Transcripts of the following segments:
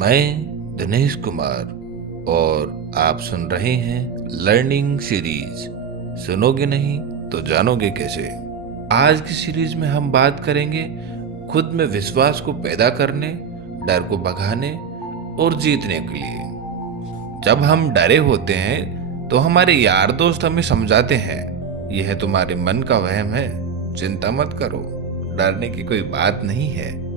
मैं दिनेश कुमार और आप सुन रहे हैं लर्निंग सीरीज। सुनोगे नहीं तो जानोगे कैसे। आज की सीरीज में हम बात करेंगे खुद में विश्वास को पैदा करने, डर को भगाने और जीतने के लिए। जब हम डरे होते हैं तो हमारे यार दोस्त हमें समझाते हैं, यह तुम्हारे मन का वहम है, चिंता मत करो, डरने की कोई बात नहीं है।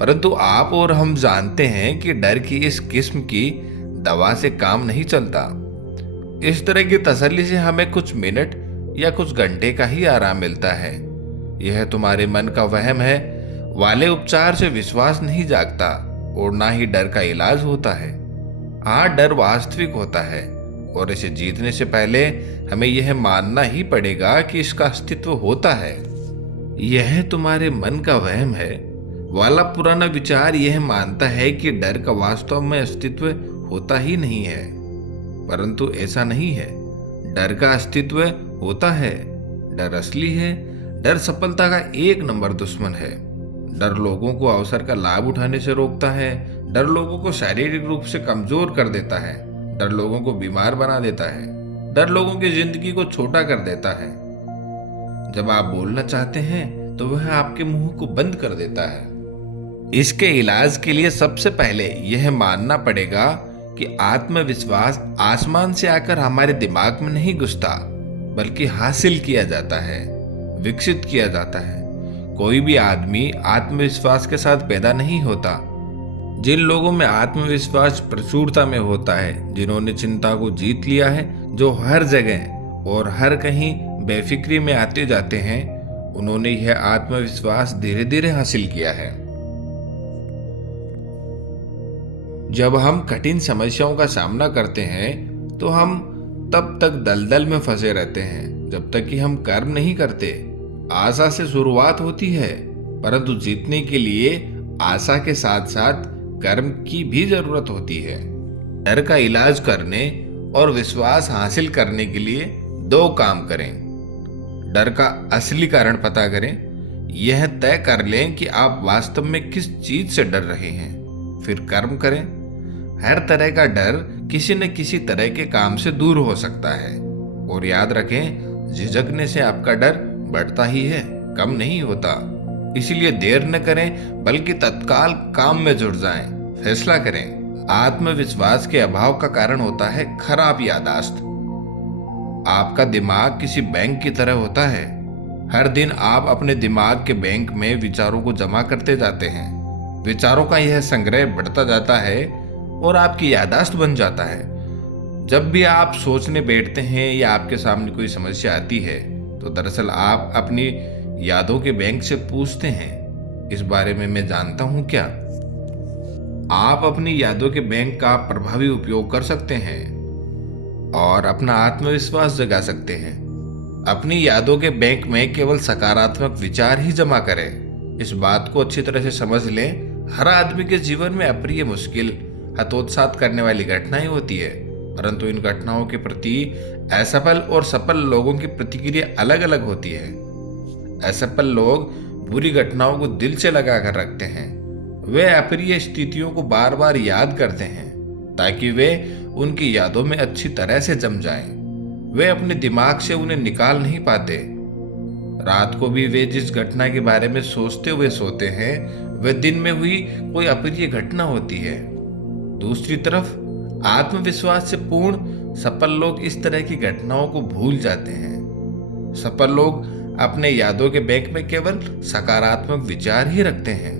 परंतु आप और हम जानते हैं कि डर की इस किस्म की दवा से काम नहीं चलता। इस तरह की तसल्ली से हमें कुछ मिनट या कुछ घंटे का ही आराम मिलता है। यह तुम्हारे मन का वहम है वाले उपचार से विश्वास नहीं जागता और ना ही डर का इलाज होता है। हाँ, डर वास्तविक होता है और इसे जीतने से पहले हमें यह मानना ही पड़ेगा कि इसका अस्तित्व होता है। यह तुम्हारे मन का वहम है वाला पुराना विचार यह मानता है कि डर का वास्तव में अस्तित्व होता ही नहीं है। परंतु ऐसा नहीं है, डर का अस्तित्व होता है। डर असली है। डर सफलता का एक नंबर दुश्मन है। डर लोगों को अवसर का लाभ उठाने से रोकता है। डर लोगों को शारीरिक रूप से कमजोर कर देता है। डर लोगों को बीमार बना देता है। डर लोगों की जिंदगी को छोटा कर देता है। जब आप बोलना चाहते हैं तो वह आपके मुंह को बंद कर देता है। इसके इलाज के लिए सबसे पहले यह मानना पड़ेगा कि आत्मविश्वास आसमान से आकर हमारे दिमाग में नहीं घुसता, बल्कि हासिल किया जाता है, विकसित किया जाता है। कोई भी आदमी आत्मविश्वास के साथ पैदा नहीं होता। जिन लोगों में आत्मविश्वास प्रचुरता में होता है, जिन्होंने चिंता को जीत लिया है, जो हर जगह और हर कहीं बेफिक्री में आते जाते हैं, उन्होंने यह आत्मविश्वास धीरे धीरे हासिल किया है। जब हम कठिन समस्याओं का सामना करते हैं तो हम तब तक दलदल में फंसे रहते हैं जब तक कि हम कर्म नहीं करते। आशा से शुरुआत होती है, परंतु जीतने के लिए आशा के साथ साथ कर्म की भी जरूरत होती है। डर का इलाज करने और विश्वास हासिल करने के लिए दो काम करें। डर का असली कारण पता करें। यह तय कर लें कि आप वास्तव में किस चीज से डर रहे हैं, फिर कर्म करें। हर तरह का डर किसी न किसी तरह के काम से दूर हो सकता है। और याद रखें, झिझकने से आपका डर बढ़ता ही है, कम नहीं होता। इसलिए देर न करें, बल्कि तत्काल काम में जुट जाएं, फैसला करें। आत्मविश्वास के अभाव का कारण होता है खराब याददाश्त। आपका दिमाग किसी बैंक की तरह होता है। हर दिन आप अपने दिमाग के बैंक में विचारों को जमा करते जाते हैं। विचारों का यह संग्रह बढ़ता जाता है और आपकी याददाश्त बन जाता है। जब भी आप सोचने बैठते हैं या आपके सामने कोई समस्या आती है तो दरअसल आप अपनी यादों के बैंक से पूछते हैं, इस बारे में मैं जानता हूं क्या। आप अपनी यादों के बैंक का प्रभावी उपयोग कर सकते हैं और अपना आत्मविश्वास जगा सकते हैं। अपनी यादों के बैंक में केवल सकारात्मक विचार ही जमा करें। इस बात को अच्छी तरह से समझ लें, हर आदमी के जीवन में अप्रिय, मुश्किल, हतोत्साहित करने वाली घटनाएं होती है, परंतु इन घटनाओं के प्रति असफल और सफल लोगों की प्रतिक्रिया अलग अलग होती है। असफल लोग बुरी घटनाओं को दिल से लगा कर रखते हैं। वे अप्रिय स्थितियों को बार बार याद करते हैं ताकि वे उनकी यादों में अच्छी तरह से जम जाएं। वे अपने दिमाग से उन्हें निकाल नहीं पाते। रात को भी वे जिस घटना के बारे में सोचते हुए सोते हैं, वह दिन में हुई कोई अप्रिय घटना होती है। दूसरी तरफ आत्मविश्वास से पूर्ण सफल लोग इस तरह की घटनाओं को भूल जाते हैं। सफल लोग अपने यादों के बैंक में केवल सकारात्मक विचार ही रखते हैं।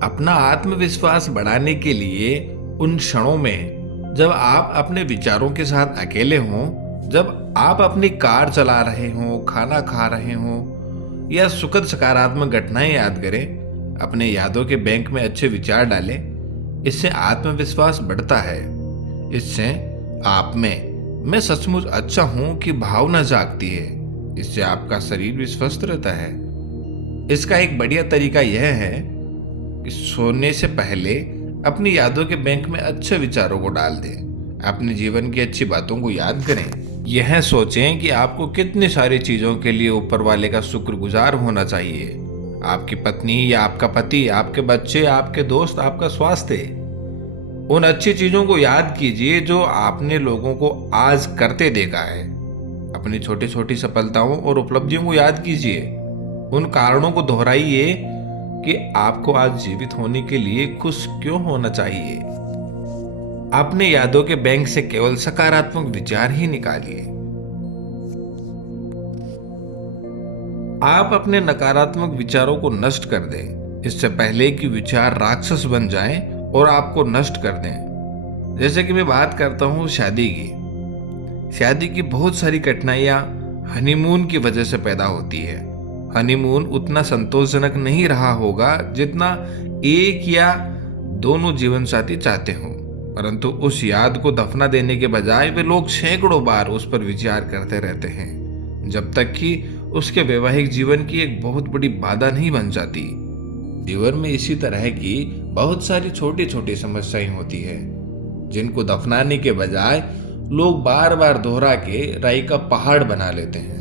अपना आत्मविश्वास बढ़ाने के लिए उन क्षणों में जब आप अपने विचारों के साथ अकेले हों, जब आप अपनी कार चला रहे हों, खाना खा रहे हों या सुखद सकारात्मक घटनाएं याद करें, अपने यादों के बैंक में अच्छे विचार डालें। इससे आत्मविश्वास बढ़ता है। इससे आप में मैं सचमुच अच्छा हूं की भावना जागती है। इससे आपका शरीर भी स्वस्थ रहता है। इसका एक बढ़िया तरीका यह है कि सोने से पहले अपनी यादों के बैंक में अच्छे विचारों को डाल दें। अपने जीवन की अच्छी बातों को याद करें। यह सोचें कि आपको कितनी सारी चीजों के लिए ऊपर वाले का शुक्रगुजार होना चाहिए। आपकी पत्नी या आपका पति, आपके बच्चे, आपके दोस्त, आपका स्वास्थ्य। उन अच्छी चीजों को याद कीजिए जो आपने लोगों को आज करते देखा है। अपनी छोटी छोटी सफलताओं और उपलब्धियों को याद कीजिए। उन कारणों को दोहराइए कि आपको आज जीवित होने के लिए खुश क्यों होना चाहिए। अपने यादों के बैंक से केवल सकारात्मक विचार ही निकालिए। आप अपने नकारात्मक विचारों को नष्ट कर दें, इससे पहले कि विचार राक्षस बन जाएं और आपको नष्ट कर दें। जैसे कि मैं बात करता हूं शादी की बहुत सारी कठिनाइयां हनीमून की वजह से पैदा होती है। हनीमून उतना संतोषजनक नहीं रहा होगा जितना एक या दोनों जीवन साथी चाहते हों, परंतु उस याद को दफना देने के बजाय वे लोग सैकड़ों बार उस पर विचार करते रहते हैं, जब तक कि उसके वैवाहिक जीवन की एक बहुत बड़ी बाधा नहीं बन जाती। जीवन में इसी तरह की बहुत सारी छोटी छोटी समस्याएं होती है, जिनको दफनाने के बजाय लोग बार बार दोहरा के राई का पहाड़ बना लेते हैं।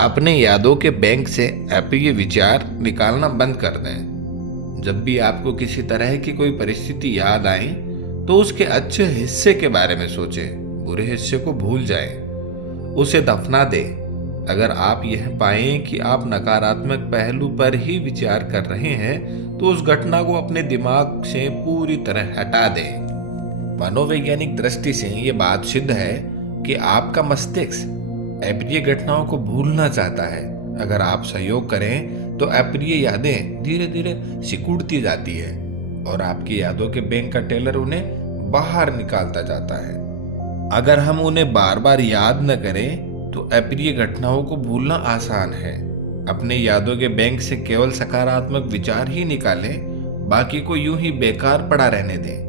अपने यादों के बैंक से अप्रिय विचार निकालना बंद कर दें। जब भी आपको किसी तरह की कोई परिस्थिति याद आए तो उसके अच्छे हिस्से के बारे में सोचें, बुरे हिस्से को भूल जाएं, उसे दफना दें। अगर आप यह पाएं कि आप नकारात्मक पहलू पर ही विचार कर रहे हैं तो उस घटना को अपने दिमाग से पूरी तरह हटा दें। मनोवैज्ञानिक दृष्टि से यह बात सिद्ध है कि आपका मस्तिष्क अप्रिय घटनाओं को भूलना चाहता है। अगर आप सहयोग करें तो अप्रिय यादें धीरे धीरे सिकुड़ती जाती है और आपकी यादों के बैंक का टेलर उन्हें बाहर निकालता जाता है। अगर हम उन्हें बार बार याद न करें तो अप्रिय घटनाओं को भूलना आसान है। अपने यादों के बैंक से केवल सकारात्मक विचार ही निकालें, बाकी को यूं ही बेकार पड़ा रहने दें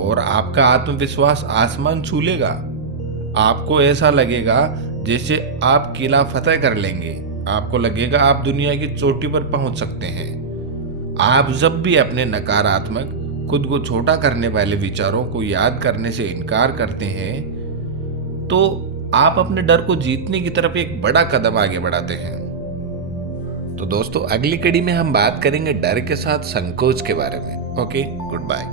और आपका आत्मविश्वास आसमान छू लेगा। आपको ऐसा लगेगा जैसे आप किला फतेह कर लेंगे। आपको लगेगा आप दुनिया की चोटी पर पहुंच सकते हैं। आप जब भी अपने नकारात्मक, खुद को छोटा करने वाले विचारों को याद करने से इनकार करते हैं तो आप अपने डर को जीतने की तरफ एक बड़ा कदम आगे बढ़ाते हैं। तो दोस्तों, अगली कड़ी में हम बात करेंगे डर के साथ संकोच के बारे में। Okay, good bye.